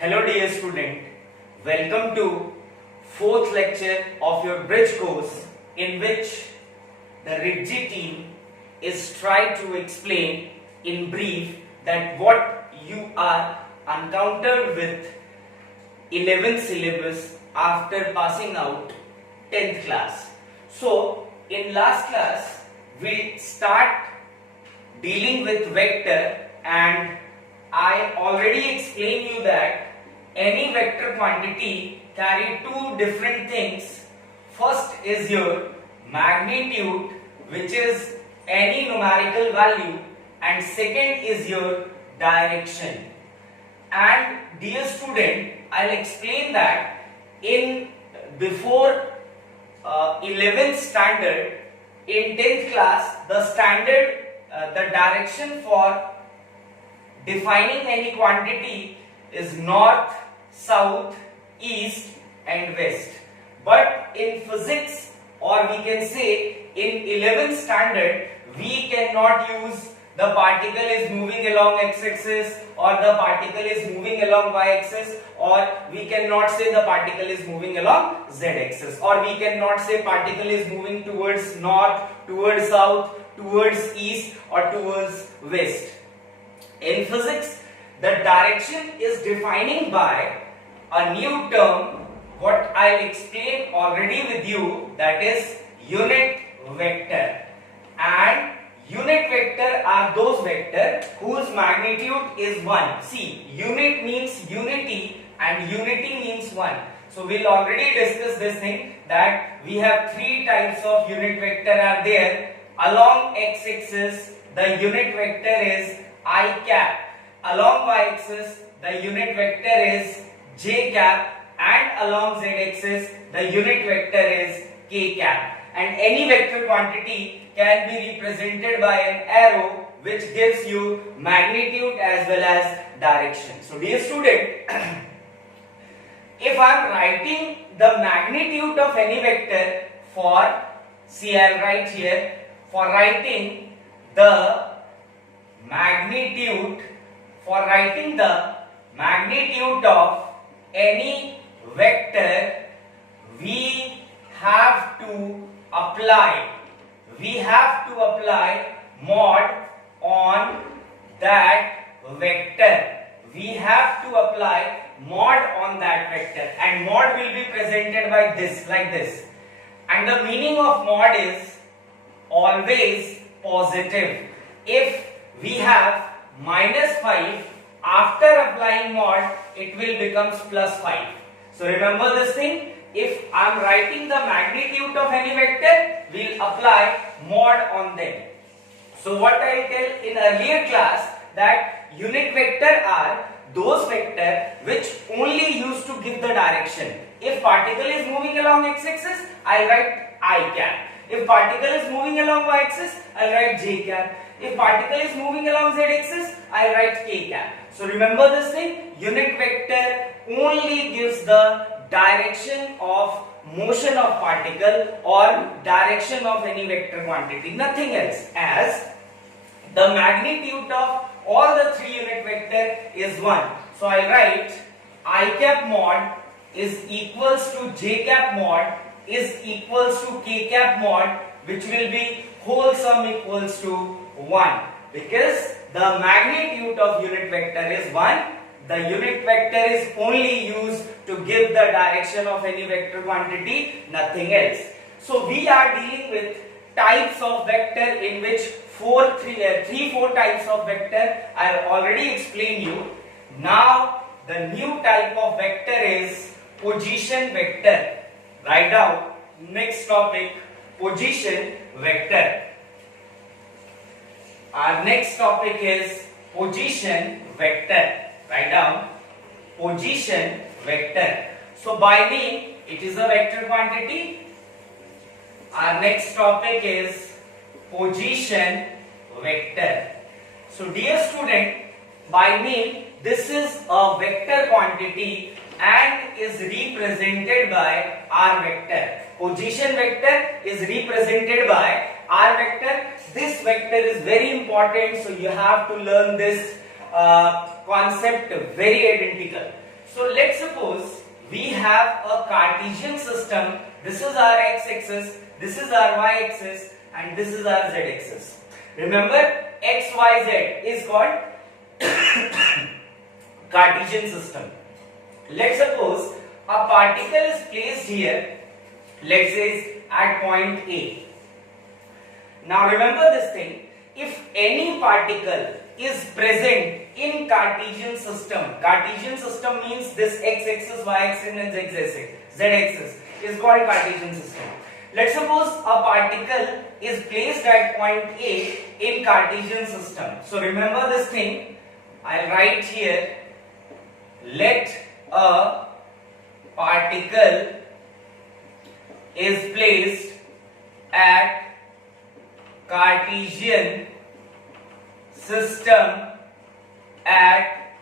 Hello dear student, welcome to fourth lecture of your bridge course in which the Rigid team is trying to explain in brief that what you are encountered with 11th syllabus after passing out 10th class. So in last class we start dealing with vector and I already explained you that any vector quantity carry two different things. First is your magnitude, which is any numerical value, and second is your direction. And dear student, I'll explain that in before 11th standard in 10th class the direction for defining any quantity is north, south, east and west. But in physics, or we can say in 11th standard, we cannot use the particle is moving along x-axis or the particle is moving along y-axis, or we cannot say the particle is moving along z-axis, or we cannot say particle is moving towards north, towards south, towards east or towards west. In physics, the direction is defining by a new term, what I'll explain already with you, that is unit vector. And unit vector are those vectors whose magnitude is 1. See, unit means unity and unity means 1. So we'll already discuss this thing that we have three types of unit vector are there. Along x-axis, the unit vector is I cap. Along y-axis, the unit vector is j cap, and along z-axis, the unit vector is k cap. And any vector quantity can be represented by an arrow which gives you magnitude as well as direction. So dear student, if I am writing the magnitude of any vector for, see I will write here, for writing the magnitude of any vector, we have to apply mod on that vector. We have to apply mod on that vector, and mod will be presented by this, like this. And the meaning of mod is always positive. If we have -5, after applying mod, it will become +5. So remember this thing. If I am writing the magnitude of any vector, we'll apply mod on them. So what I tell in earlier class, that unit vector are those vector which only used to give the direction. If particle is moving along x-axis, I write I cap. If particle is moving along y-axis, I write j cap. If particle is moving along z-axis, I write k cap. So remember this thing, unit vector only gives the direction of motion of particle or direction of any vector quantity, nothing else, as the magnitude of all the three unit vector is 1. So I write I cap mod is equals to j cap mod is equals to k cap mod, which will be whole sum equals to 1, because the magnitude of unit vector is 1. The unit vector is only used to give the direction of any vector quantity, nothing else. So we are dealing with types of vector in which 4 types of vector I have already explained you. Now the new type of vector is position vector. Write down next topic, position vector. Our next topic is position vector. Write down position vector. So by name it is a vector quantity. Our next topic is position vector. So dear student, by name this is a vector quantity and is represented by r vector. Position vector is represented by r vector. This vector is very important, so you have to learn this concept very identical. So let's suppose we have a Cartesian system. This is our x-axis, this is our y-axis, and this is our z-axis. Remember, x, y, z is called Cartesian system. Let's suppose a particle is placed here, let's say at point A. Now remember this thing, if any particle is present in Cartesian system means this x-axis, y-axis and z-axis is called Cartesian system. Let's suppose a particle is placed at point A in Cartesian system. So remember this thing, I'll write here, let a particle is placed at Cartesian system at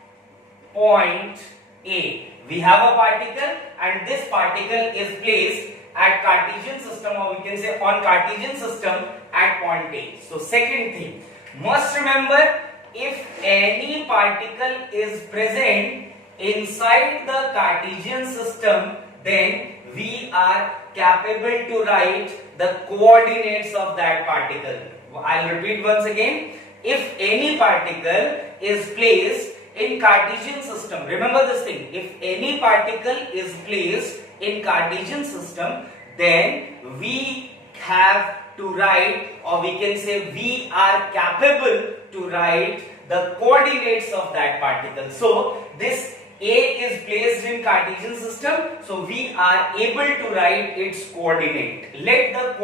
point A. We have a particle and this particle is placed at Cartesian system, or we can say on Cartesian system at point A. So second thing, must remember, if any particle is present inside the Cartesian system, then we are capable to write the coordinates of that particle. I'll repeat once again. If any particle is placed in Cartesian system, remember this thing, if any particle is placed in Cartesian system, then we have to write, or we can say we are capable to write the coordinates of that particle. So this A is placed in Cartesian system, so we are able to write its coordinate. Let the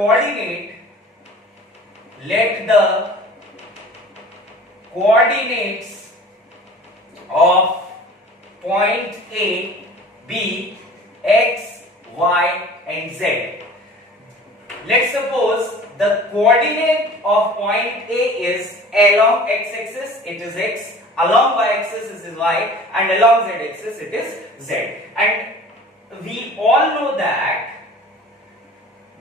coordinates of point A be x, y and z. Let's suppose the coordinate of point A is along x-axis, it is x, along y-axis it is y, and along z-axis it is z. And we all know that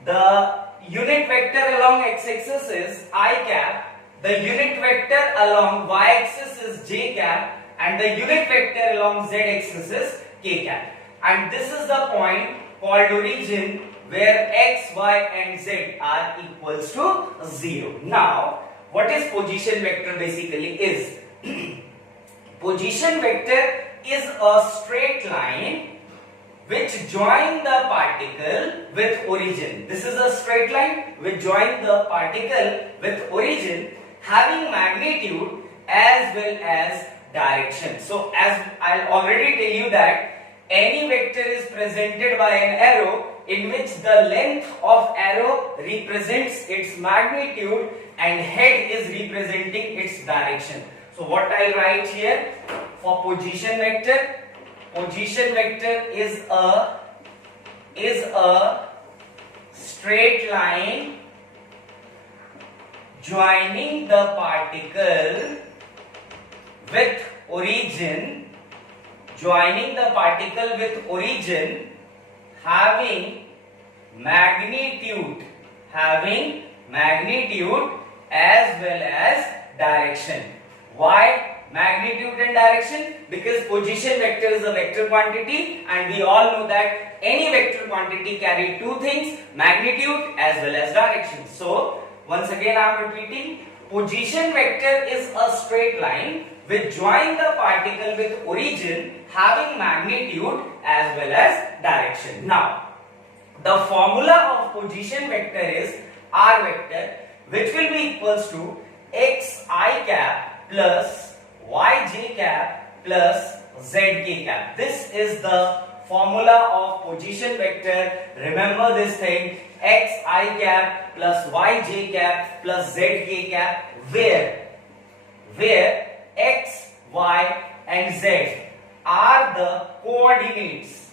the unit vector along x-axis is I cap, the unit vector along y-axis is j cap, and the unit vector along z-axis is k cap. And this is the point called origin where x, y and z are equals to 0. Now, what is position vector basically is? Position vector is a straight line which join the particle with origin. This is a straight line which join the particle with origin having magnitude as well as direction. So as I'll already tell you that any vector is presented by an arrow in which the length of arrow represents its magnitude and head is representing its direction. So what I'll write here for position vector is a straight line joining the particle with origin, having magnitude as well as direction. Why magnitude and direction? Because position vector is a vector quantity and we all know that any vector quantity carry two things, magnitude as well as direction. So once again I am repeating, position vector is a straight line which join the particle with origin having magnitude as well as direction. Now the formula of position vector is r vector, which will be equals to xi cap plus yj cap plus zk cap. This is the formula of position vector. Remember this thing, xi cap plus yj cap plus zk cap, where x, y and z are the coordinates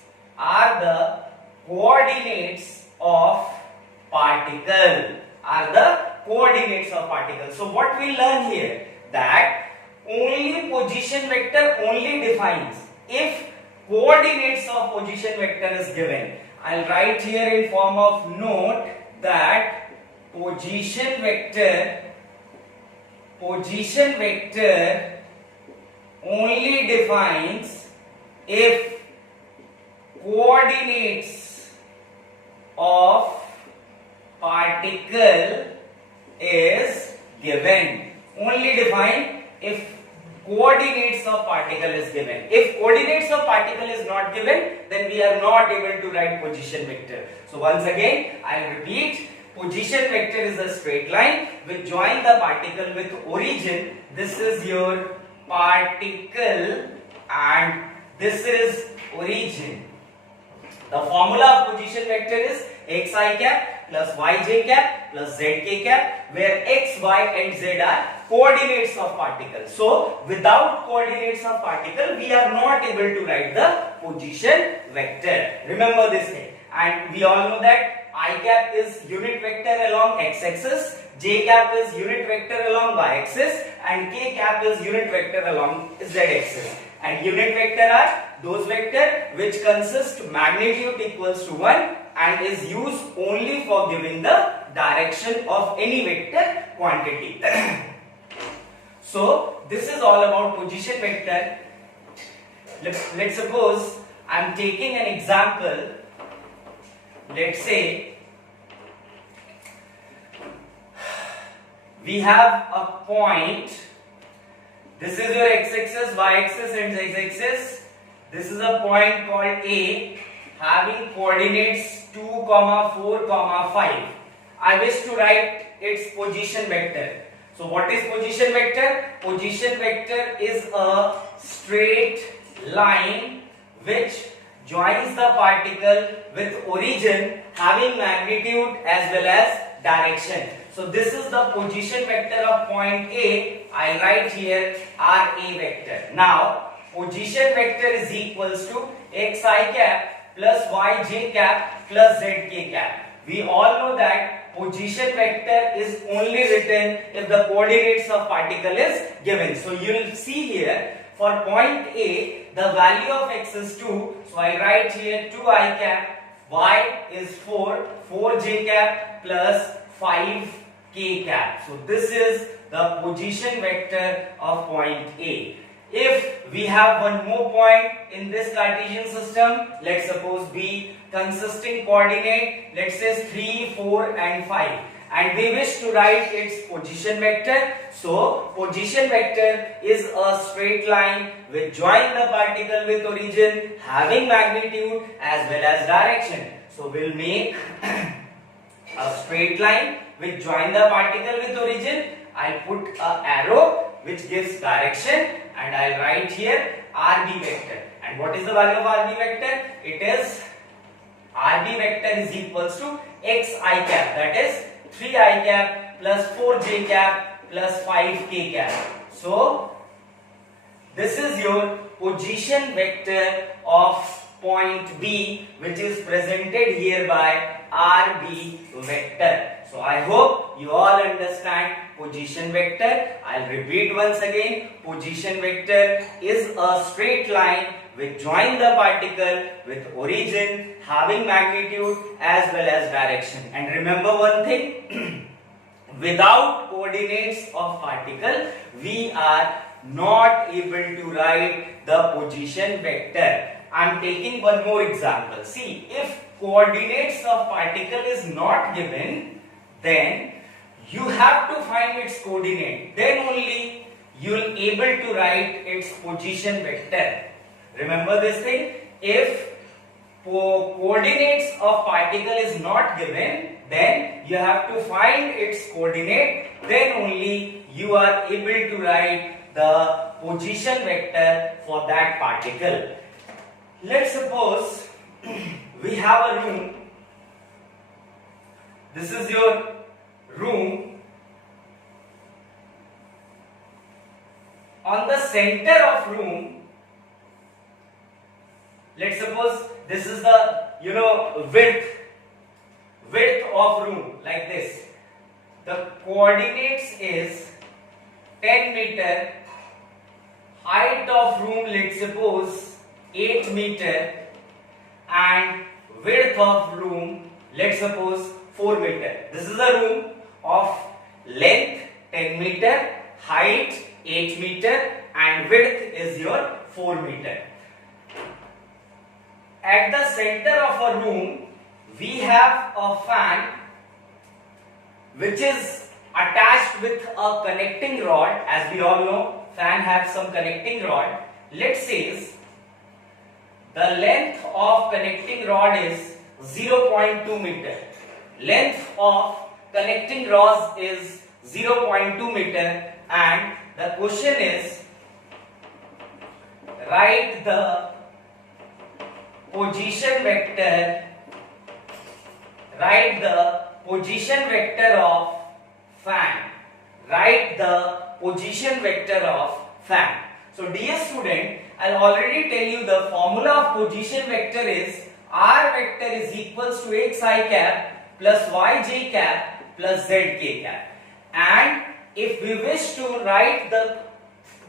of particle. So what we learn here, that only position vector only defines if coordinates of position vector is given. I'll write here in form of note that position vector only defines if coordinates of particle is given. Only define if coordinates of particle is given. If coordinates of particle is not given, then we are not able to write position vector. So once again, I repeat, position vector is a straight line which join the particle with origin. This is your particle and this is origin. The formula of position vector is xi cap plus yj cap plus zk cap, where x, y and z are coordinates of particle. So without coordinates of particle, we are not able to write the position vector. Remember this thing. And we all know that I cap is unit vector along x-axis, j cap is unit vector along y-axis, and k cap is unit vector along z-axis. And unit vector are those vector which consist magnitude equals to 1 and is used only for giving the direction of any vector quantity. So this is all about position vector. Let's suppose I am taking an example. Let's say we have a point. This is your x-axis, y-axis and z-axis. This is a point called A having coordinates 2, 4, 5. I wish to write its position vector. So what is position vector? Position vector is a straight line which joins the particle with origin having magnitude as well as direction. So this is the position vector of point A. I write here RA vector. Now position vector is equals to xi cap plus yj cap plus zk cap. We all know that position vector is only written if the coordinates of particle is given. So you will see here for point A the value of x is 2. So I write here 2i cap, y is 4, 4j cap plus 5k cap. So this is the position vector of point A. If we have one more point in this Cartesian system, let's suppose B consisting coordinate, let's say 3, 4 and 5, and we wish to write its position vector. So position vector is a straight line which join the particle with origin having magnitude as well as direction. So we'll make a straight line which join the particle with origin. I'll put a arrow which gives direction and I'll write here RB vector. And what is the value of RB vector? It is RB vector is equals to xi cap, that is 3i cap plus 4j cap plus 5k cap. So this is your position vector of point B, which is presented here by RB vector. So I hope you all understand position vector. I'll repeat once again. Position vector is a straight line which join the particle with origin having magnitude as well as direction. And remember one thing, without coordinates of particle, we are not able to write the position vector. I am taking one more example. See, if coordinates of particle is not given, then you have to find its coordinate. Then only you will able to write its position vector. Remember this thing. If coordinates of particle is not given, then you have to find its coordinate. Then only you are able to write the position vector for that particle. Let's suppose we have a room. This is your room. On the center of room, let's suppose this is the width of room like this. The coordinates is 10 meter, height of room let's suppose 8 meter, and width of room let's suppose 4 meter. This is a room of length 10 meter, height 8 meter and width is your 4 meter. at the center of a room we have a fan which is attached with a connecting rod. As we all know, fan have some connecting rod. Let's say the length of connecting rod is 0.2 meter. Length of connecting rods is 0.2 meter, and the question is, write the position vector. Write the position vector of fan. Write the position vector of fan. So dear student, I'll already tell you the formula of position vector is r vector is equals to xi cap plus yj cap plus zk cap. And if we wish to write the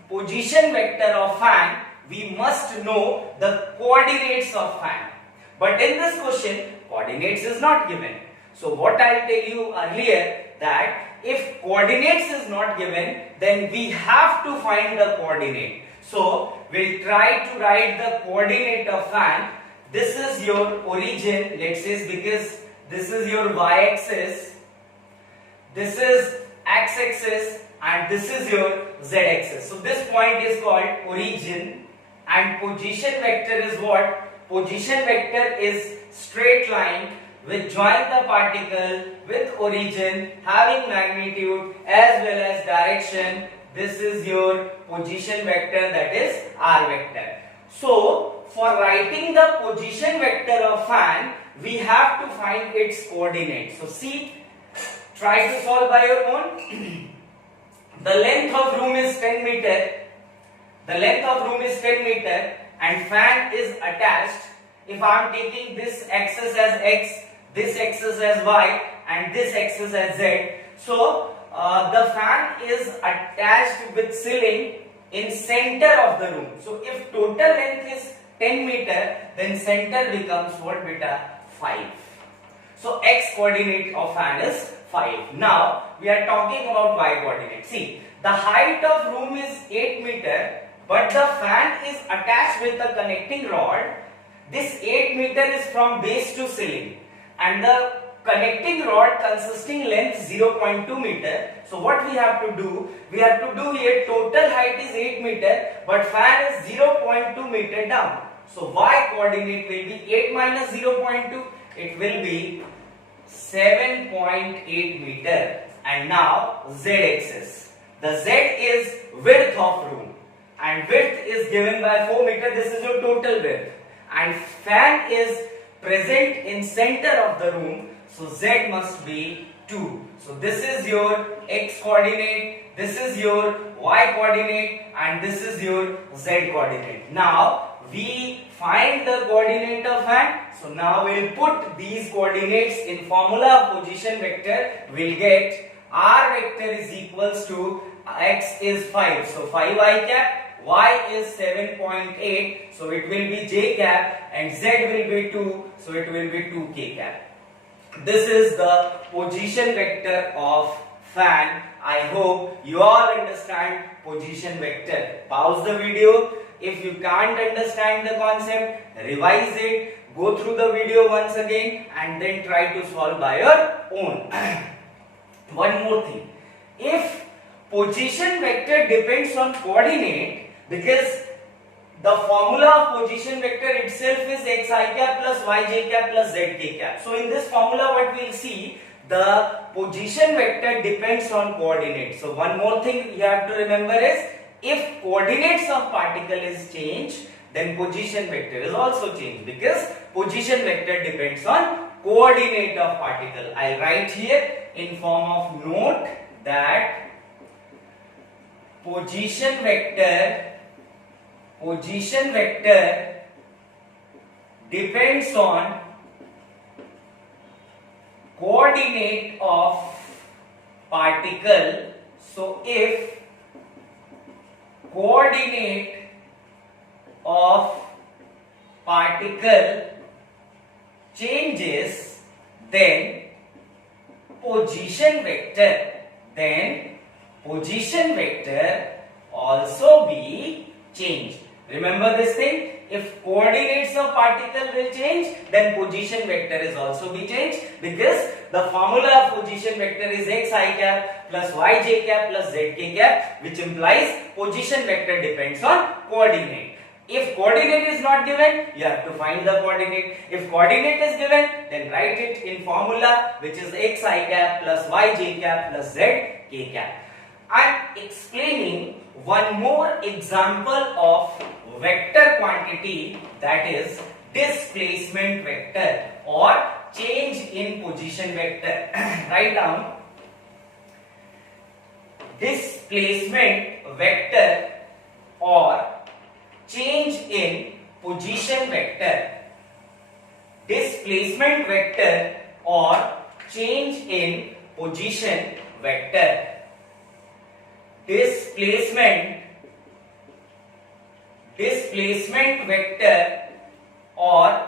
position vector of fan, we must know the coordinates of fan. But in this question, coordinates is not given. So what I'll tell you earlier, that if coordinates is not given, then we have to find the coordinate. So we'll try to write the coordinate of fan. This is your origin, let's say, because this is your y-axis, this is x-axis, and this is your z-axis. So this point is called origin, and position vector is what? Position vector is straight line which join the particle with origin having magnitude as well as direction. This is your position vector, that is r vector. So for writing the position vector of fan, we have to find its coordinates. So see, try to solve by your own. The length of room is 10 meter. The length of room is 10 meter and fan is attached. If I am taking this axis as x, this axis as y, and this axis as z, so the fan is attached with ceiling in center of the room. So if total length is 10 meter, then center becomes what, beta? 5. So x coordinate of fan is 5. Now we are talking about y coordinate. See, the height of room is 8 meter, but the fan is attached with a connecting rod. This 8 meter is from base to ceiling, and the connecting rod consisting length 0.2 meter. So what we have to do? We have to do here, total height is 8 meter, but fan is 0.2 meter down. So y coordinate will be 8 minus 0.2. It will be 7.8 meter. And now z axis. The z is width of room, and width is given by 4 meter. This is your total width, and fan is present in center of the room, so z must be 2. So this is your x coordinate, this is your y coordinate, and this is your z coordinate. Now we find the coordinate of fan. So now we will put these coordinates in formula of position vector. We'll get r vector is equals to x is 5, so 5i cap, y is 7.8, so it will be j cap, and z will be 2, so it will be 2k cap. This is the position vector of fan. I hope you all understand position vector. Pause the video. If you can't understand the concept, revise it, go through the video once again, and then try to solve by your own. One more thing. If position vector depends on coordinate, because the formula of position vector itself is xi cap plus yj cap plus zk cap. So in this formula what we will see, the position vector depends on coordinate. So one more thing you have to remember is, if coordinates of particle is changed, then position vector is also changed, because position vector depends on coordinate of particle. I write here in form of note that position vector depends on coordinate of particle. So if coordinate of particle changes, then position vector also be changed. Remember this thing, if coordinates of particle will change, then position vector is also be changed, because the formula of position vector is xi cap plus yj cap plus zk cap, which implies position vector depends on coordinate. If coordinate is not given, you have to find the coordinate. If coordinate is given, then write it in formula, which is xi cap plus yj cap plus zk cap. I am explaining one more example of vector quantity, that is displacement vector or change in position vector. Write down displacement vector or change in position vector. Displacement vector or change in position vector. Displacement vector, or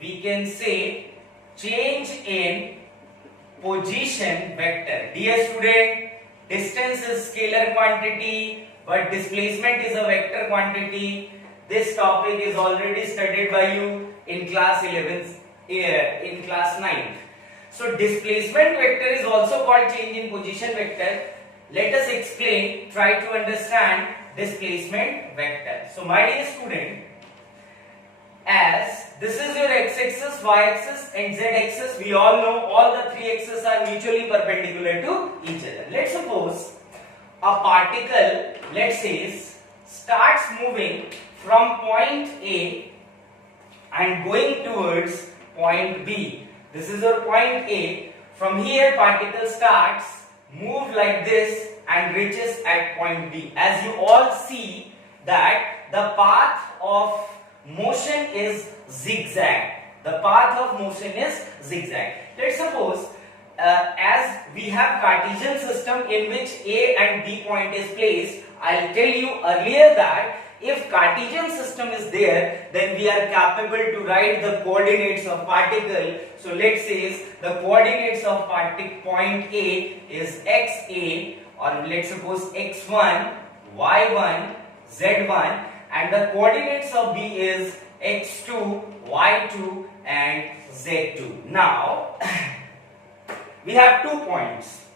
we can say change in position vector. Dear student, distance is scalar quantity, but displacement is a vector quantity. This topic is already studied by you in class 11th, in class 9th. So displacement vector is also called change in position vector. Let us explain, try to understand displacement vector. So my dear student, as this is your x-axis, y-axis and z-axis, we all know all the three axes are mutually perpendicular to each other. Let's suppose a particle, let's say, starts moving from point A and going towards point B. This is your point A. From here particle starts, move like this and reaches at point B. As you all see that the path of motion is zigzag. The path of motion is zigzag. Let's suppose as we have Cartesian system in which A and B point is placed, I'll tell you earlier that if Cartesian system is there, then we are capable to write the coordinates of particle. So let's say the coordinates of point A is xa, or let's suppose x1, y1, z1, and the coordinates of B is x2, y2 and z2. Now we have 2 points.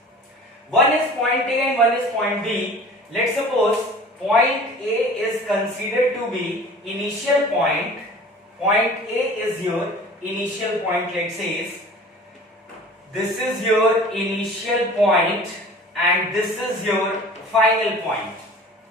One is point A and one is point B. Let's suppose point A is considered to be initial point. Point A is your initial point, let's say. This is your initial point and this is your final point.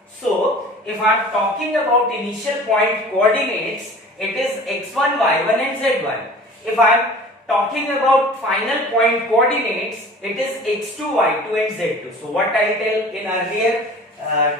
So if I am talking about initial point coordinates, it is x1, y1 and z1. If I am talking about final point coordinates, it is x2, y2 and z2. So what I tell in earlier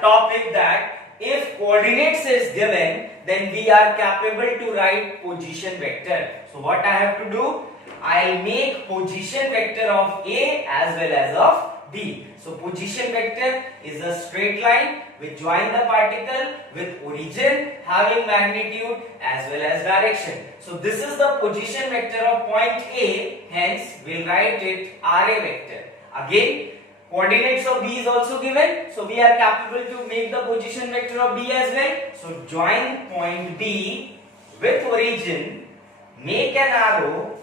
topic that if coordinates is given, then we are capable to write position vector. So what I have to do, I'll make position vector of A as well as of B. So position vector is a straight line which join the particle with origin having magnitude as well as direction. So this is the position vector of point A, hence we'll write it RA vector. Again, coordinates of B is also given, so we are capable to make the position vector of B as well. So join point B with origin, make an arrow,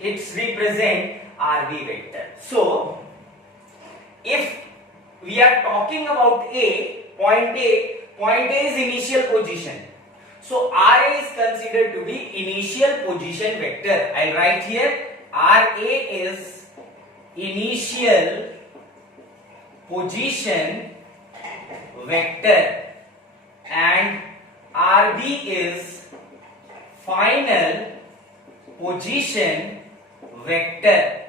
it's represent RB vector. So if we are talking about point A is initial position. So RA is considered to be initial position vector. I'll write here RA is initial position vector and RB is final position vector.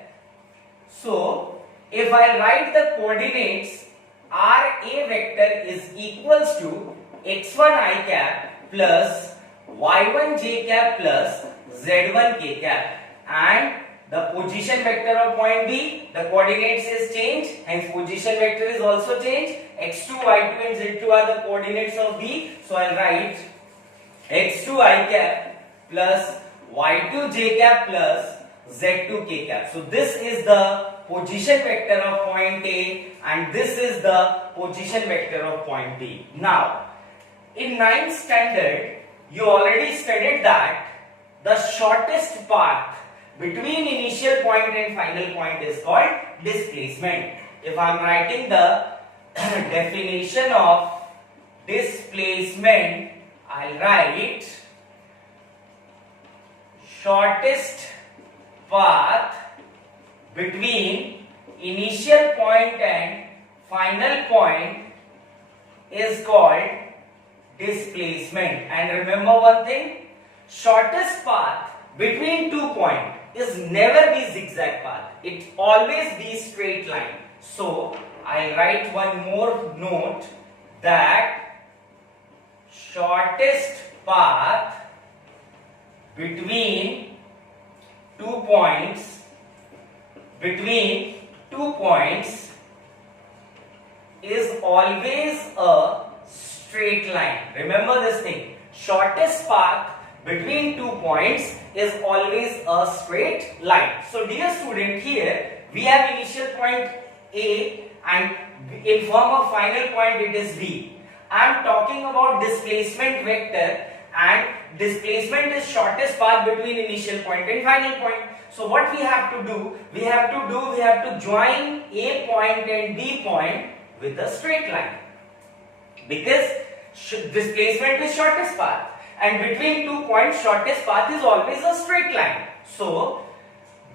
So if I write the coordinates, RA vector is equals to x1 I cap plus y1 j cap plus z1 k cap, and the position vector of point B, the coordinates is changed, hence position vector is also changed. x2, y2 and z2 are the coordinates of B, so I'll write x2 I cap plus y2 j cap plus z2 k cap. So this is the position vector of point A and this is the position vector of point B. Now in 9th standard you already studied that the shortest path between initial point and final point is called displacement. If I am writing the definition of displacement, I'll write shortest path between initial point and final point is called displacement. And remember one thing, shortest path between 2 points is never be zigzag path, it always be straight line. So I'll write one more note that shortest path between 2 points is always a straight line. Remember this thing, shortest path between 2 points is always a straight line. So dear student, here we have initial point A and in form of final point it is B. I am talking about displacement vector, and displacement is shortest path between initial point and final point. So what we have to do, we have to join A point and B point with a straight line, because displacement is shortest path, and between 2 points shortest path is always a straight line. So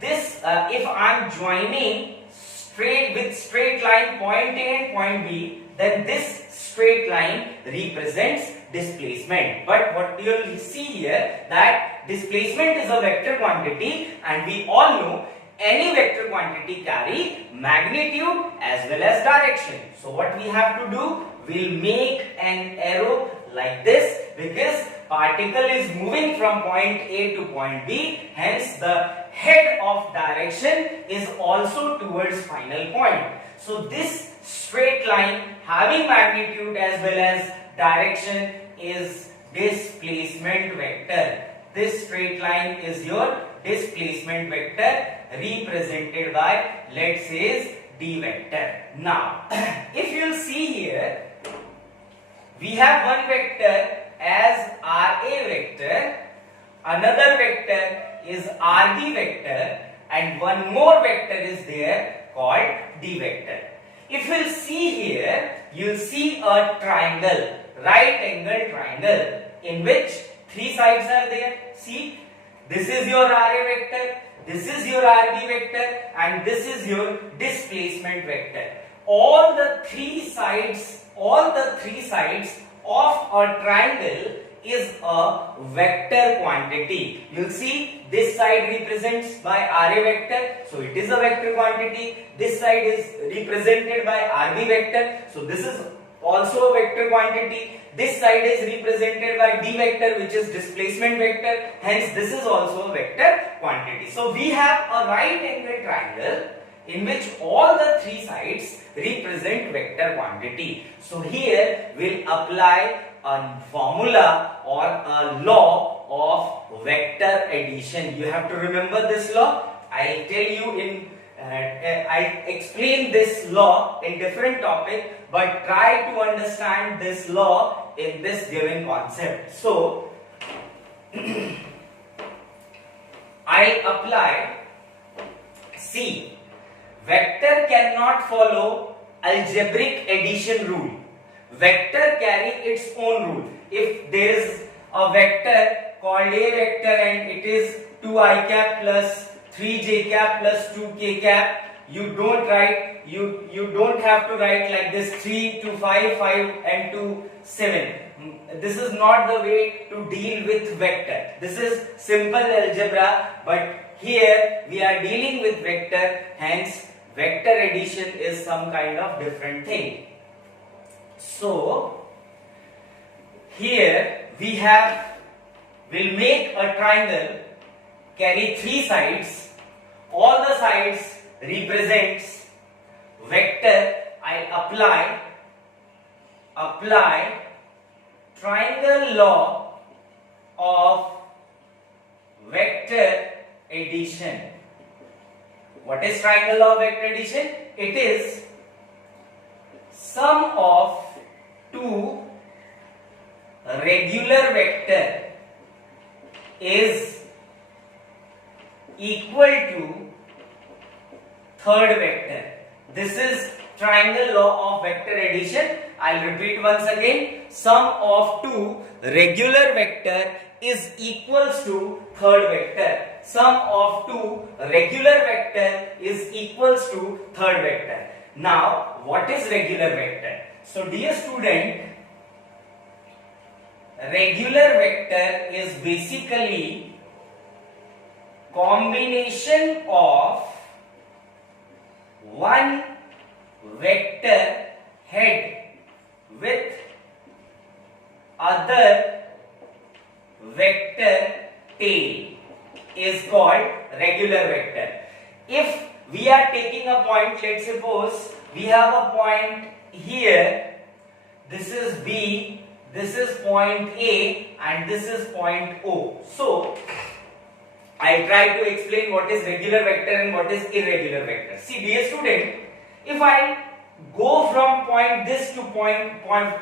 this if I am joining straight line point A and point B, then this straight line represents displacement. But what you will see here, that displacement is a vector quantity, and we all know any vector quantity carry magnitude as well as direction. So what we have to do, we'll make an arrow like this, because particle is moving from point A to point B, hence the head of direction is also towards final point. So this straight line having magnitude as well as direction is displacement vector. This straight line is your displacement vector, represented by, let's say, D vector. Now if you see here, we have one vector as RA vector, another vector is RB vector, and one more vector is there called D vector. If you see here, you will see a triangle, right angle triangle, in which 3 sides are there. See, this is your RA vector, this is your RB vector, and this is your displacement vector. All the three sides of a triangle is a vector quantity. You'll see this side represents by RA vector, so it is a vector quantity. This side is represented by RB vector, so this is also a vector quantity. This side is represented by D vector, which is displacement vector, hence this is also a vector quantity. So we have a right angle triangle in which all the 3 sides represent vector quantity. So here we'll apply a formula or a law of vector addition. You have to remember this law. I'll tell you in I explain this law in different topic, but try to understand this law in this given concept. So I apply C. Vector cannot follow algebraic addition rule. Vector carry its own rule. If there is a vector called A vector and it is 2i cap plus 3j cap plus 2k cap, you don't have to write like this 3 to 5, 5 and 2, 7. This is not the way to deal with vector. This is simple algebra, but here we are dealing with vector, hence vector addition is some kind of different thing. So here we'll make a triangle, carry 3 sides, all the sides represents vector. I apply triangle law of vector addition. What is triangle law of vector addition? It is sum of 2 regular vector is equal to third vector. This is triangle law of vector addition. I'll repeat once again. Sum of two regular vector is equals to third vector. Sum of two regular vector is equals to third vector. Now, what is regular vector? So, dear student, regular vector is basically combination of one vector head with other vector tail is called regular vector. If we are taking a point, let's suppose we have a point here, this is B, this is point A and this is point O. So, I try to explain what is regular vector and what is irregular vector. See, dear student, if I go from point this to point,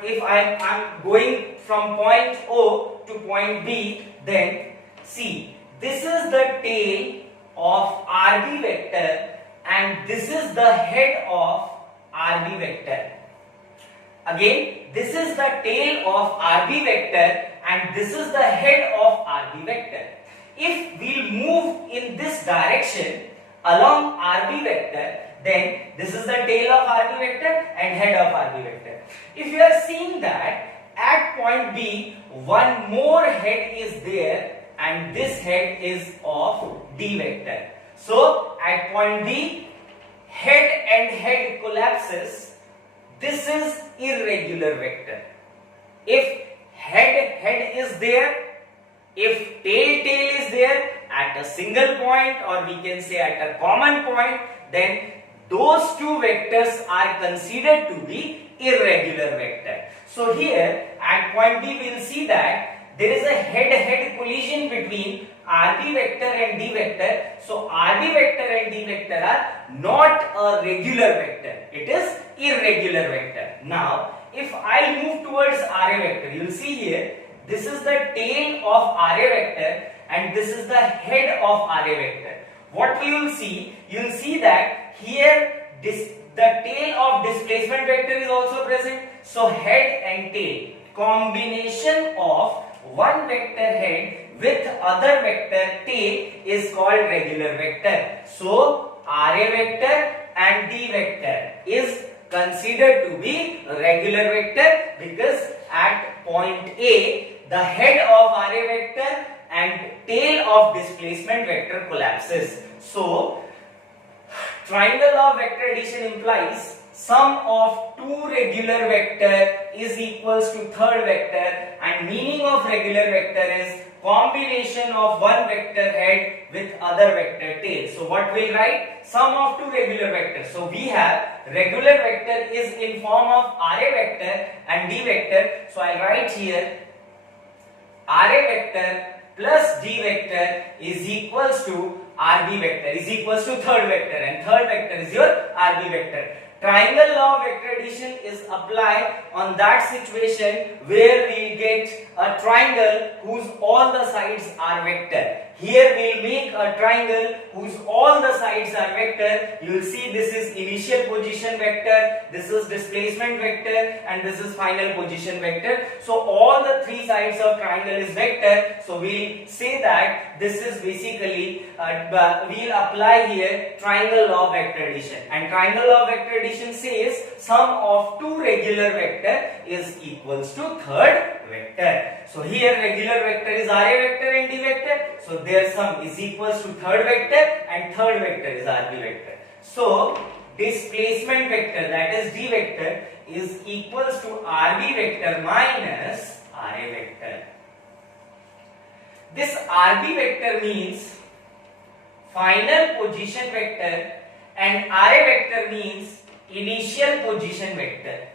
if I am going from point O to point B, then see, this is the tail of RB vector and this is the head of RB vector. Again, this is the tail of RB vector and this is the head of RB vector. If we move in this direction along RB vector, then this is the tail of RB vector and head of RB vector. If you are seeing that at point B, one more head is there and this head is of D vector. So, at point B, head and head collapses. This is irregular vector. If head is there, if tail is there at a single point or we can say at a common point, then those two vectors are considered to be irregular vector. So here at point B we will see that there is a head-head collision between RB vector and D vector. So RB vector and D vector are not a regular vector. It is irregular vector. Now if I move towards RA vector, you will see here, this is the tail of RA vector and this is the head of RA vector. What we will see, you will see that here the tail of displacement vector is also present. So head and tail, combination of one vector head with other vector tail is called regular vector. So RA vector and D vector is considered to be regular vector because at point A, the head of RA vector and tail of displacement vector collapses. So, triangle law of vector addition implies sum of two regular vector is equals to third vector, and meaning of regular vector is combination of one vector head with other vector tail. So what we'll write? Sum of two regular vectors. So we have regular vector is in form of RA vector and D vector. So I'll write here RA vector plus D vector is equals to RB vector is equals to third vector, and third vector is your RB vector. Triangle law of vector addition is applied on that situation where we get a triangle whose all the sides are vector. Here we will make a triangle whose all the sides are vector. You will see this is initial position vector, this is displacement vector, and this is final position vector. So all the three sides of triangle is vector. So we will say that this is basically we will apply here triangle law of vector addition, and triangle law of vector addition says sum of two regular vector is equals to third vector. So here regular vector is RA vector and D vector. So their sum is equals to third vector, and third vector is RB vector. So displacement vector, that is D vector, is equals to RB vector minus RA vector. This RB vector means final position vector and RA vector means initial position vector.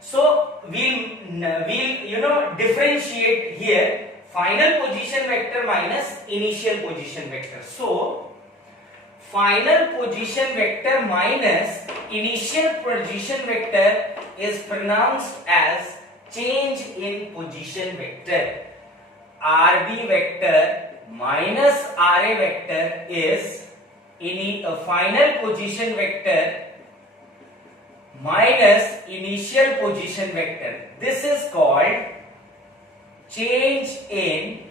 So we'll differentiate here final position vector minus initial position vector. So final position vector minus initial position vector is pronounced as change in position vector. RB vector minus RA vector is a final position vector minus initial position vector. This is called change in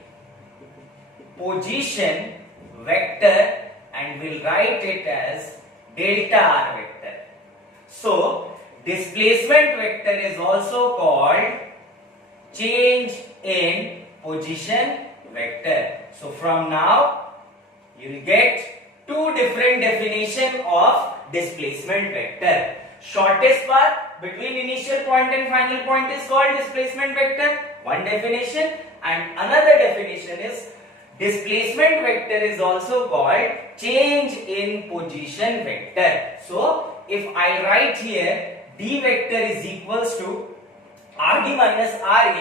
position vector, and we'll write it as delta R vector. So displacement vector is also called change in position vector. So from now you will get two different definitions of displacement vector. Shortest path between initial point and final point is called displacement vector, one definition, and another definition is displacement vector is also called change in position vector. So if I write here d vector is equals to Rd minus Ra,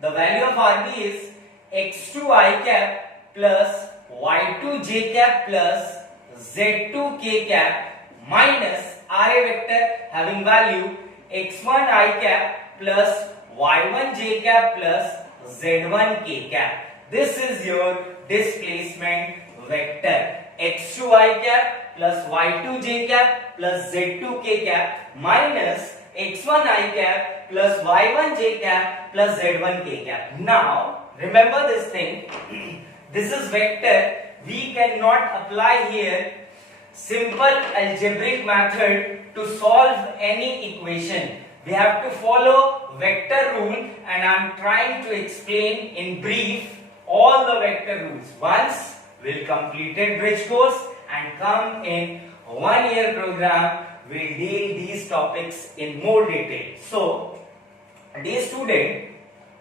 the value of Rd is x2 I cap plus y2 j cap plus z2 k cap minus Ra vector having value x1 I cap plus y1 j cap plus z1 k cap. This is your displacement vector. x2 I cap plus y2 j cap plus z2 k cap minus x1 I cap plus y1 j cap plus z1 k cap. Now remember this thing. This is vector. We cannot apply here simple algebraic method to solve any equation. We have to follow vector rule, and I am trying to explain in brief all the vector rules. Once we'll completed bridge course and come in 1 year program, we'll deal these topics in more detail. So, dear student,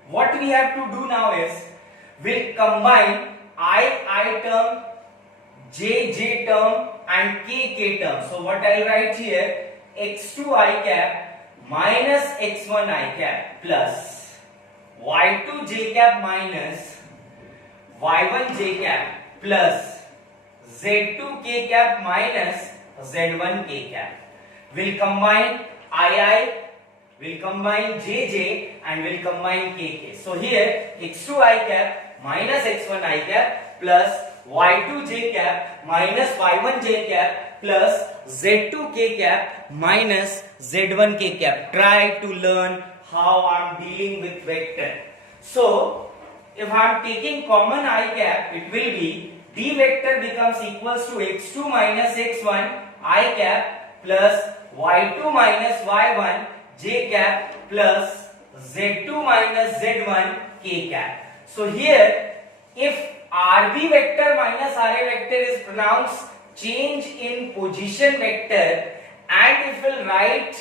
what we have to do now is we'll combine I term, J term and K term. So what I'll write here, x2 I cap minus x1 I cap plus y2 j cap minus y1 j cap plus z2 k cap minus z1 k cap. We'll combine we'll combine jj and we'll combine kk. So here x2 I cap minus x1 I cap plus y2 j cap minus y1 j cap plus z2 k cap minus z1 k cap. Try to learn how I'm dealing with vector. So if I'm taking common I cap, it will be d vector becomes equals to x2 minus x1 I cap plus y2 minus y1 j cap plus z2 minus z1 k cap. So here if Rb vector minus Ra vector is pronounced change in position vector, and if we'll write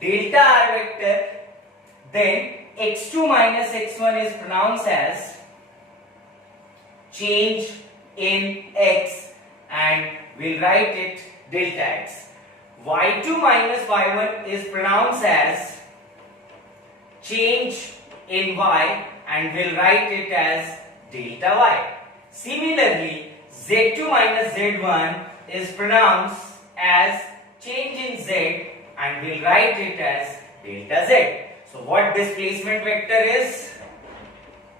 delta R vector, then x2 minus x1 is pronounced as change in x, and we'll write it delta x. y2 minus y1 is pronounced as change in y, and we'll write it as delta y. Similarly, z2 minus z1 is pronounced as change in z, and we'll write it as delta z. So what displacement vector is?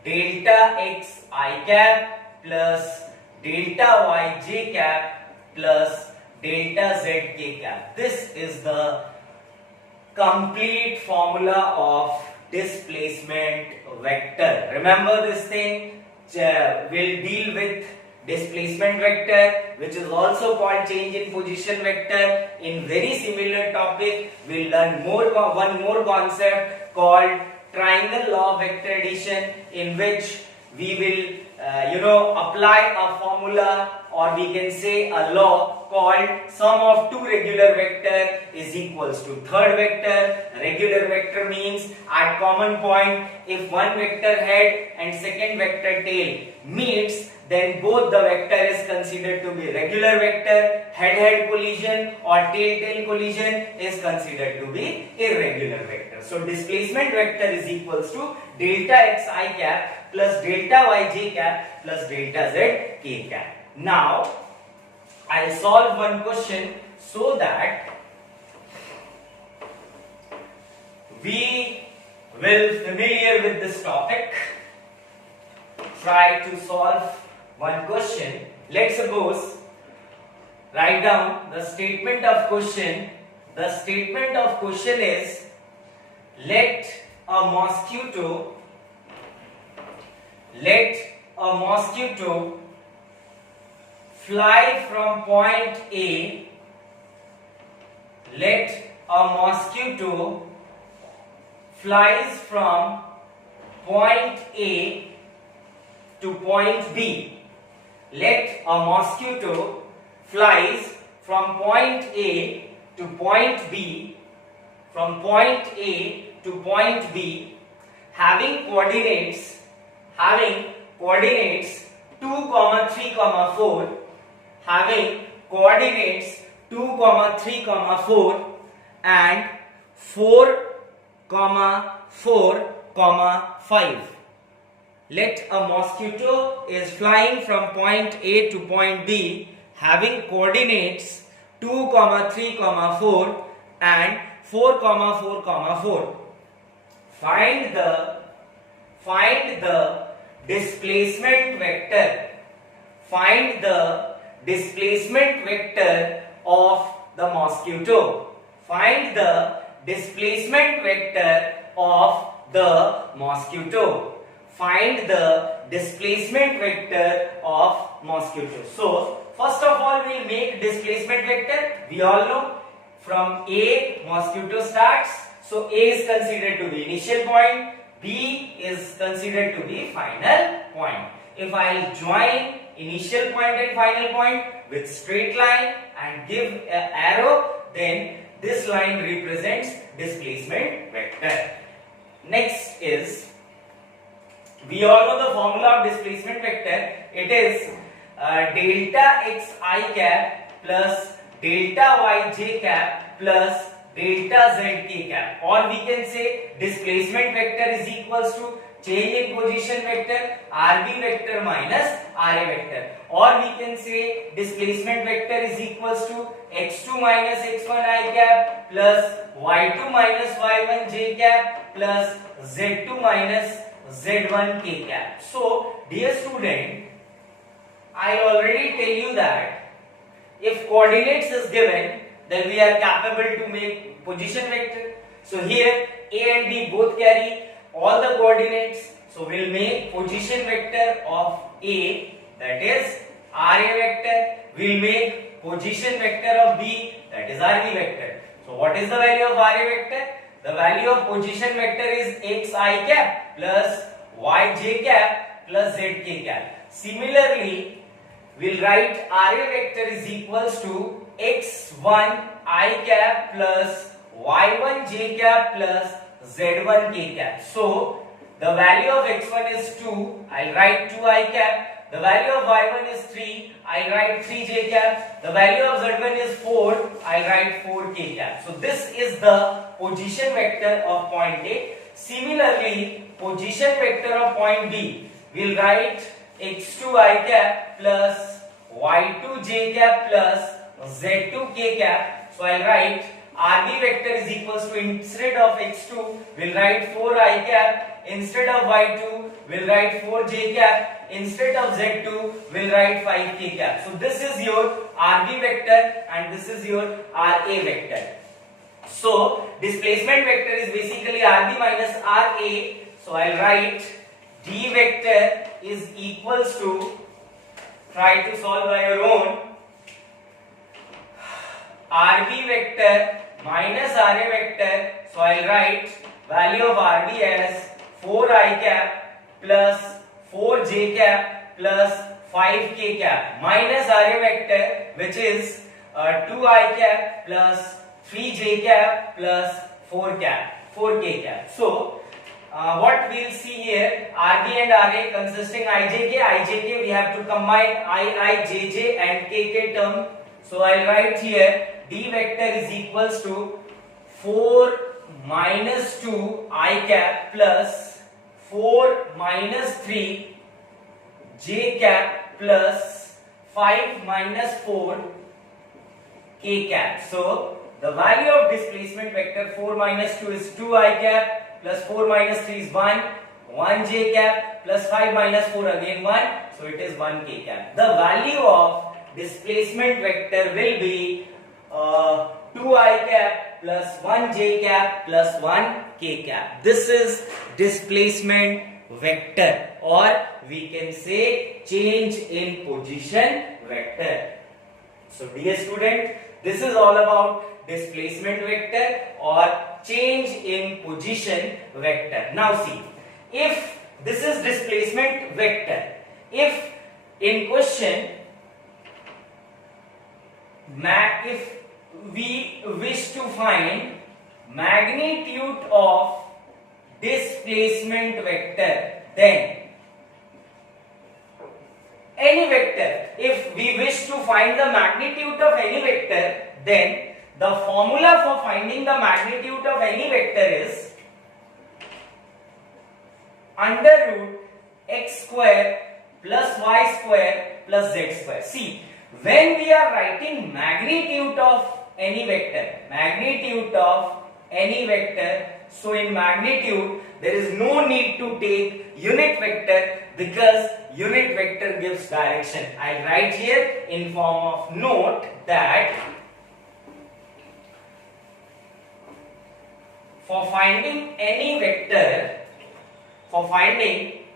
Delta x I cap plus delta y j cap plus delta z k cap. This is the complete formula of displacement vector. Remember this thing. We'll deal with displacement vector, which is also called change in position vector. In very similar topic, we'll learn one more concept called triangle law of vector addition, in which we will apply a formula, or we can say a law called sum of two regular vector is equals to third vector. Regular vector means at common point, if one vector head and second vector tail meets, then both the vector is considered to be regular vector. Head-head collision or tail-tail collision is considered to be irregular vector. So displacement vector is equals to delta x I cap plus delta y j cap plus delta z k cap. Now I'll solve one question so that we will familiar with this topic. Try to solve one question. Let's suppose, write down the statement of question. The statement of question is, let a mosquito fly from point A. Let a mosquito flies from point A to point B. Let a mosquito flies from point A to point B, from point A to point B, having coordinates 2, 3, 4, having coordinates 2, 3, 4 and 4, 4, 5. Let a mosquito is flying from point A to point B, having coordinates 2, 3, 4 and 4, 4, 4. Find the displacement vector. Find the displacement vector of the mosquito. Find the displacement vector of the mosquito. Find the displacement vector of mosquito. So, first of all, we will make displacement vector. We all know from A, mosquito starts. So, A is considered to be initial point. B is considered to be final point. If I will join initial point and final point with straight line and give an arrow, then this line represents displacement vector. Next is, we all know the formula of displacement vector. It is delta xi cap plus delta yj cap plus delta zk cap, or we can say displacement vector is equals to change in position vector rb vector minus ra vector, or we can say displacement vector is equals to x2 minus x1 I cap plus y2 minus y1 j cap plus z2 minus z1 k cap. So, dear student, I already tell you that if coordinates is given, then we are capable to make position vector. So here A and B both carry all the coordinates. So we will make position vector of A, that is RA vector. We will make position vector of B, that is RB vector. So what is the value of RA vector? The value of position vector is xi cap plus yj cap plus zk cap. Similarly, we will write RA vector is equals to x1 I cap plus y1 j cap plus z1 k cap. So the value of x1 is 2, I'll write 2 I cap. The value of y1 is 3, I'll write 3 j cap. The value of z1 is 4, I'll write 4 k cap. So this is the position vector of point A. Similarly, position vector of point B, we'll write x2 I cap plus y2 j cap plus z2 k cap. So I'll write RB vector is equals to, instead of x2 we'll write 4 I cap, instead of y2 we'll write 4 j cap, instead of z2 we'll write 5 k cap. So this is your RB vector and this is your RA vector. So displacement vector is basically RB minus RA. So I'll write D vector is equals to, try to solve by your own, RB vector minus RA vector. So I'll write value of RB as 4 I cap plus 4 j cap plus 5 k cap minus RA vector, which is 2 I cap plus 3 j cap plus 4 k cap. So what we will see here, RB and RA consisting ijk, we have to combine I, jj and kk term. So I'll write here D vector is equals to 4 minus 2 I cap plus 4 minus 3 j cap plus 5 minus 4 k cap. So the value of displacement vector 4 minus 2 is 2 I cap plus 4 minus 3 is 1, 1 j cap plus 5 minus 4 again 1, so it is 1 k cap. The value of displacement vector will be 2 I cap plus 1 j cap plus 1 k cap. This is displacement vector, or we can say change in position vector. So dear student, this is all about displacement vector or change in position vector. Now see, if this is displacement vector, if in question if we wish to find magnitude of displacement vector, then any vector, if we wish to find the magnitude of any vector, then the formula for finding the magnitude of any vector is under root x square plus y square plus z square. See, when we are writing magnitude of any vector, so in magnitude there is no need to take unit vector because unit vector gives direction. I write here in form of note that for finding any vector, for finding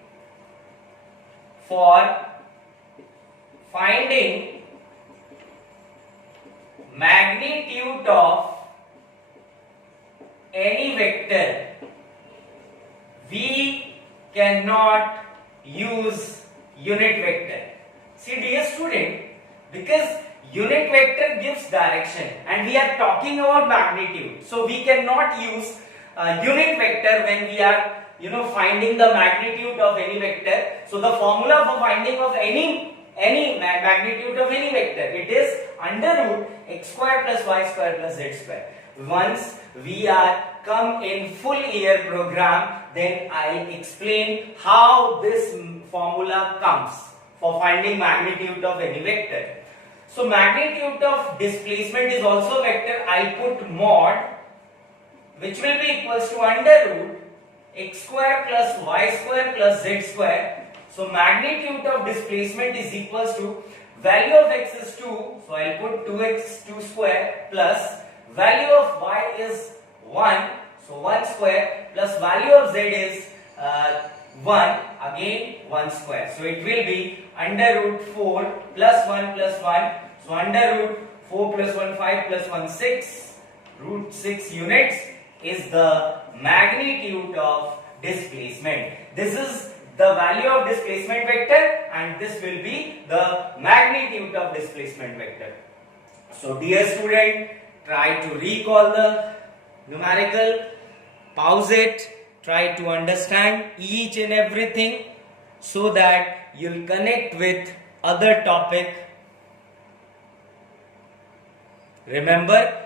magnitude of any vector, we cannot use unit vector. See dear student, because unit vector gives direction and we are talking about magnitude, so we cannot use unit vector when we are finding the magnitude of any vector. So the formula for finding of any magnitude of any vector, it is under root x square plus y square plus z square. Once we are come in full year program, then I'll explain how this formula comes for finding magnitude of any vector. So magnitude of displacement is also vector. I'll put mod, which will be equals to under root x square plus y square plus z square. So magnitude of displacement is equals to value of x is 2, so I'll put 2x 2 square plus value of y is 1, so 1 square plus value of z is 1, again 1 square. So it will be under root 4 plus 1 plus 1, so under root 4 plus 1 5 plus 1 6, root 6 units is the magnitude of displacement. This is the value of displacement vector and this will be the magnitude of displacement vector. So dear student, try to recall the numerical, pause it, try to understand each and everything so that you'll connect with other topic. Remember,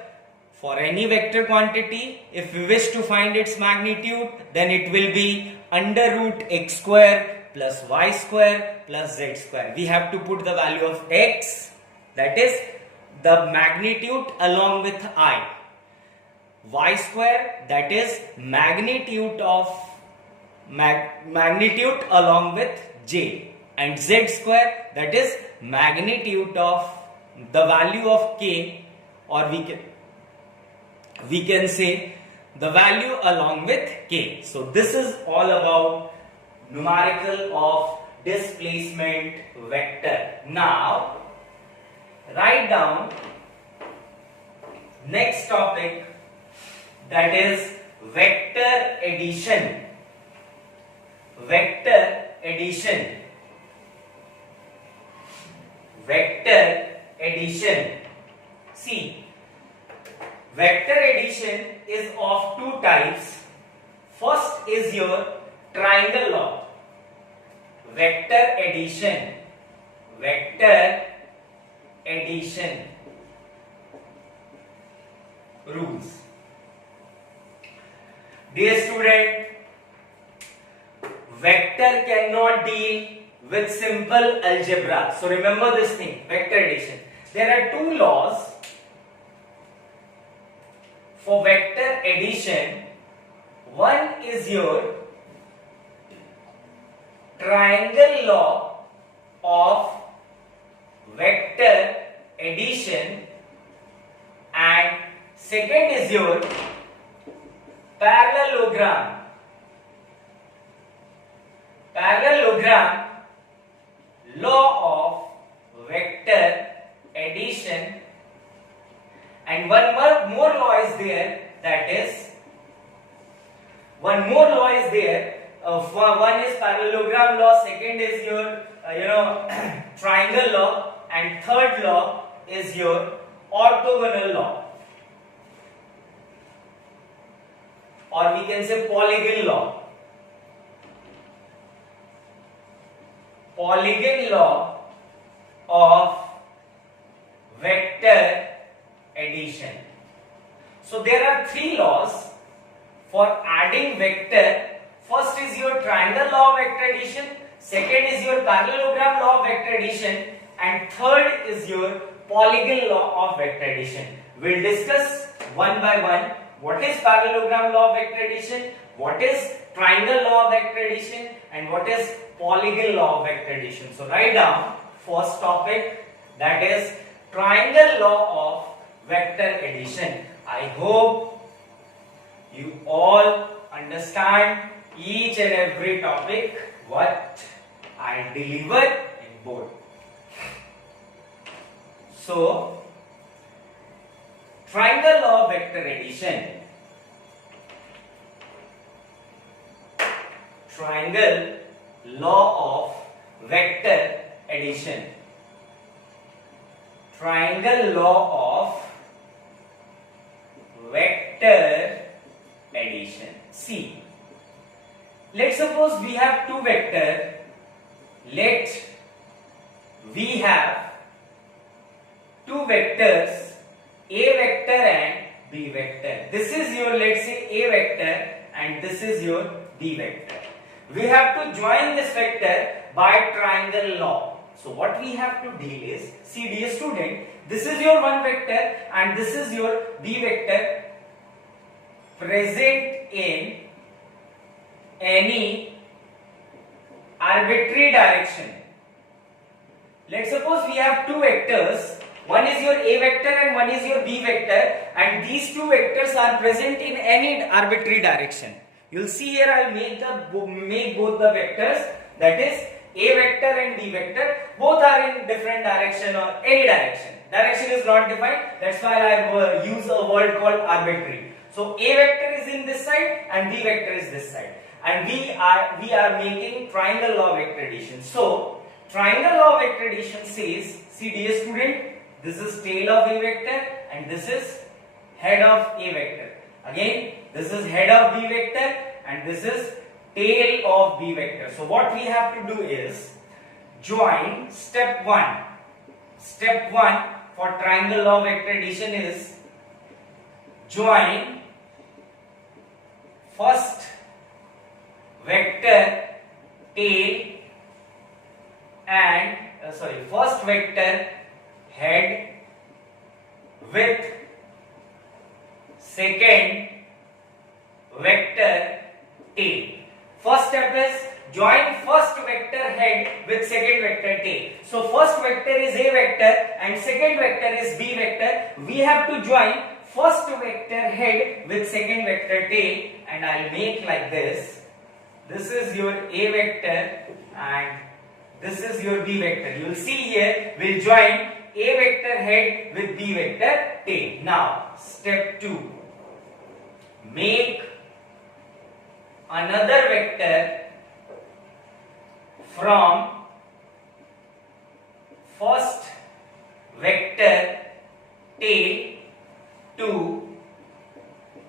for any vector quantity, if we wish to find its magnitude, then it will be under root x square plus y square plus z square. We have to put the value of x, that is the magnitude along with I. Y square, that is magnitude of magnitude along with j, and z square, that is magnitude of the value of k, or we can say the value along with k. So this is all about numerical of displacement vector. Now write down next topic, that is vector addition. Vector addition. Vector addition. See, vector addition is of two types. First is your triangle law. Vector addition. Vector addition rules. Dear student, vector cannot deal with simple algebra. So remember this thing, vector addition. There are two laws for vector addition. One is your triangle law of vector addition, and second is your parallelogram. Parallelogram law of vector addition, and one more law is there, that is one more law is there. One is parallelogram law, second is your triangle law, and third law is your orthogonal law, or we can say polygon law. Polygon law of vector addition. So there are three laws for adding vector. First is your triangle law of vector addition, second is your parallelogram law of vector addition, and third is your polygon law of vector addition. We'll discuss one by one. What is parallelogram law of vector addition, what is triangle law of vector addition, and what is polygon law of vector addition. So write down first topic, that is triangle law of vector addition. I hope you all understand each and every topic what I deliver in board. So triangle law of vector addition. Triangle law of vector addition. Triangle law of vector addition. See, let's suppose we have two vectors. Let we have two vectors, A vector and B vector. This is your, let's say, A vector and this is your B vector. We have to join this vector by triangle law. So what we have to deal is, see dear student, this is your one vector and this is your B vector present in any arbitrary direction. Let's suppose we have two vectors, one is your A vector and one is your B vector, and these two vectors are present in any arbitrary direction. You'll see here I'll make both the vectors, that is A vector and B vector, both are in different direction or any direction. Direction is not defined, that's why I use a word called arbitrary. So A vector is in this side and B vector is this side, and we are making triangle law of vector addition. So triangle law of vector addition says, see dear student, this is tail of A vector and this is head of A vector. Again, this is head of B vector and this is tail of B vector. So what we have to do is join step 1. Step 1 for triangle law of vector addition is join first vector tail and first vector head with second vector tail. First step is join first vector head with second vector tail. So first vector is A vector and second vector is B vector. We have to join first vector head with second vector tail, and I'll make like this. This is your A vector and this is your B vector. You will see here we'll join A vector head with B vector tail. Now step 2. Make another vector from first vector tail to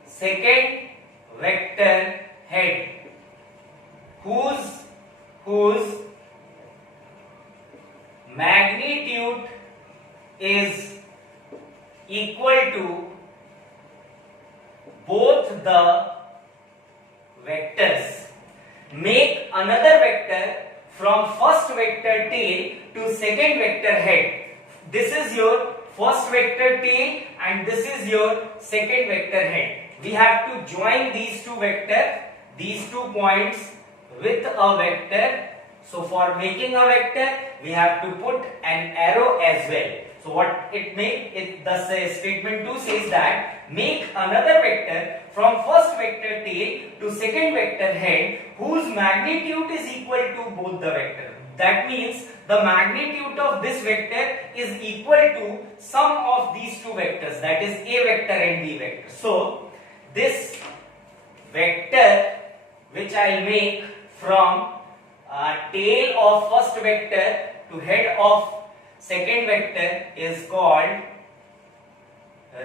second vector head, whose magnitude is equal to both the vectors. Make another vector from first vector tail to second vector head. This is your first vector tail and this is your second vector head. We have to join these two vectors, these 2 points with a vector So for making a vector, we have to put an arrow as well. So what the statement 2 says that make another vector from first vector tail to second vector head whose magnitude is equal to both the vector. That means the magnitude of this vector is equal to sum of these two vectors, that is A vector and B vector. So this vector which I will make from tail of first vector to head of second vector is called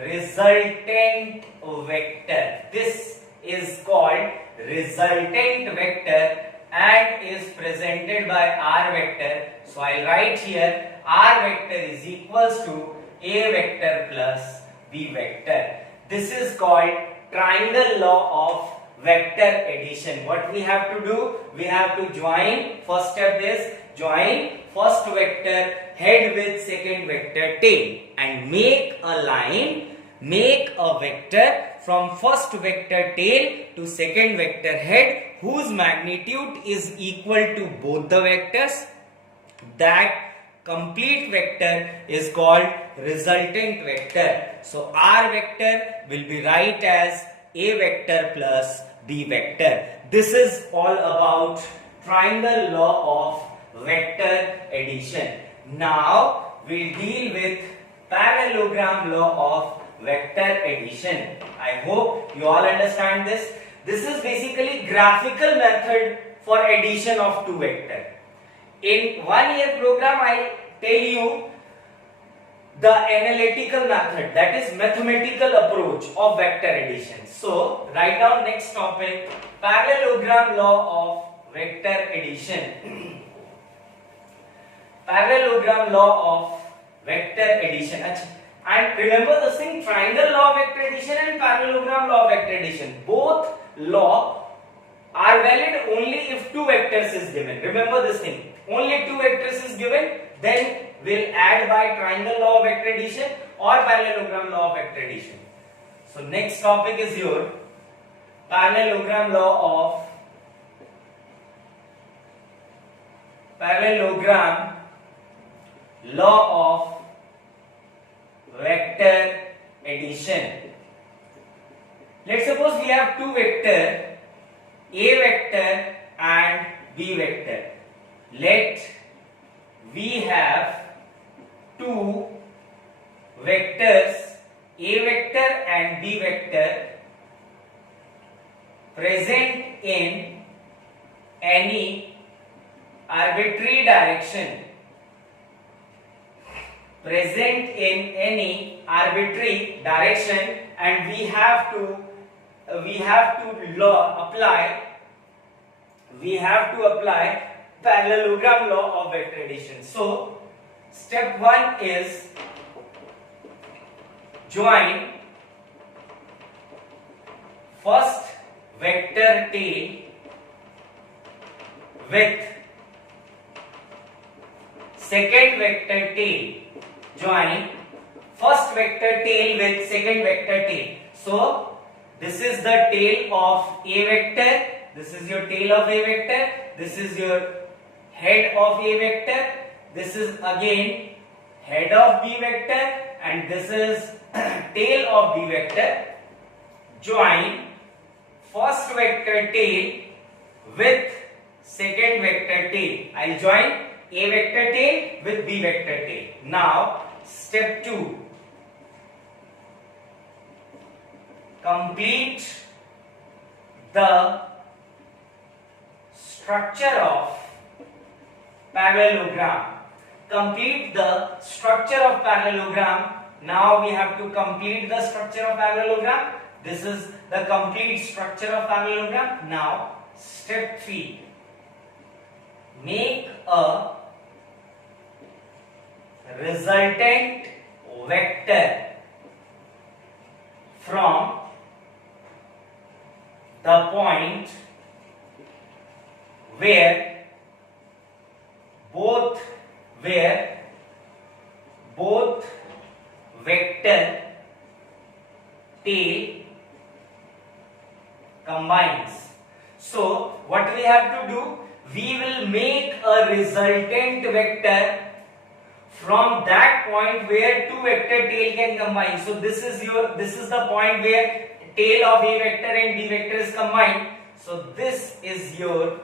resultant vector. This is called resultant vector and is presented by R vector. So I'll write here R vector is equals to A vector plus B vector. This is called triangle law of vector addition. What we have to do? We have to join, first step is join first vector head with second vector tail and make a line, make a vector from first vector tail to second vector head whose magnitude is equal to both the vectors. That complete vector is called resultant vector. So R vector will be write as A vector plus B vector. This is all about triangle law of vector addition. Now we'll deal with parallelogram law of vector addition. I hope you all understand this. This is basically graphical method for addition of two vectors. In 1 year program, I'll tell you the analytical method, that is mathematical approach of vector addition. So write down next topic, parallelogram law of vector addition. Parallelogram law of vector addition. And remember this thing, triangle law of vector addition and parallelogram law of vector addition. Both law are valid only if two vectors is given. Remember this thing. Only two vectors is given, then we'll add by triangle law of vector addition or parallelogram law of vector addition. So next topic is your parallelogram law of vector addition. Let's suppose we have two vector, A vector and B vector. Let we have two vectors, A vector and B vector, present in any arbitrary direction. Present in any arbitrary direction, and we have to apply parallelogram law of vector addition. So step 1 is join first vector tail with second vector tail. Join first vector tail with second vector tail. So this is the tail of A vector, this is your tail of A vector, this is your head of A vector, this is again head of B vector, and this is tail of B vector. Join first vector tail with second vector tail. I'll join A vector tail with B vector tail. Now step 2, complete the structure of parallelogram. Complete the structure of parallelogram. Now we have to complete the structure of parallelogram. This is the complete structure of parallelogram. Now step 3, make a resultant vector from the point where both vector tail combines. So what we have to do, we will make a resultant vector from that point where two vector tail can combine. So this is the point where tail of A vector and B vector is combined. So this is your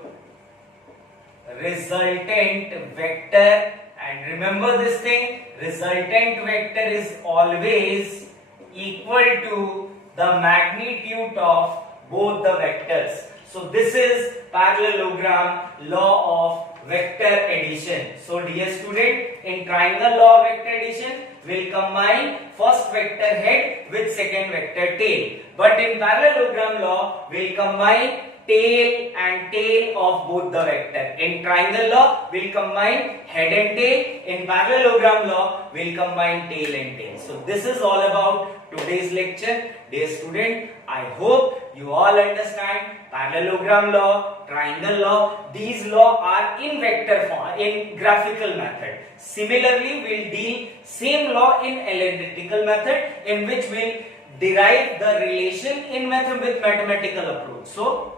resultant vector, and remember this thing, resultant vector is always equal to the magnitude of both the vectors. So this is parallelogram law of vector addition. So dear student, in triangle law of vector addition, we'll combine first vector head with second vector tail. But in parallelogram law, we'll combine tail and tail of both the vector. In triangle law, we'll combine head and tail. In parallelogram law, we'll combine tail and tail. So this is all about today's lecture. Dear student, I hope you all understand parallelogram law, triangle law. These laws are in vector form, in graphical method. Similarly, we'll deal same law in analytical method, in which we'll derive the relation in method with mathematical approach. So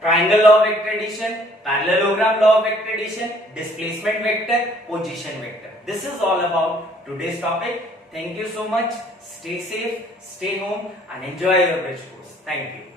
triangle law of vector addition, parallelogram law of vector addition, displacement vector, position vector. This is all about today's topic. Thank you so much. Stay safe, stay home, and enjoy your bridge course. Thank you.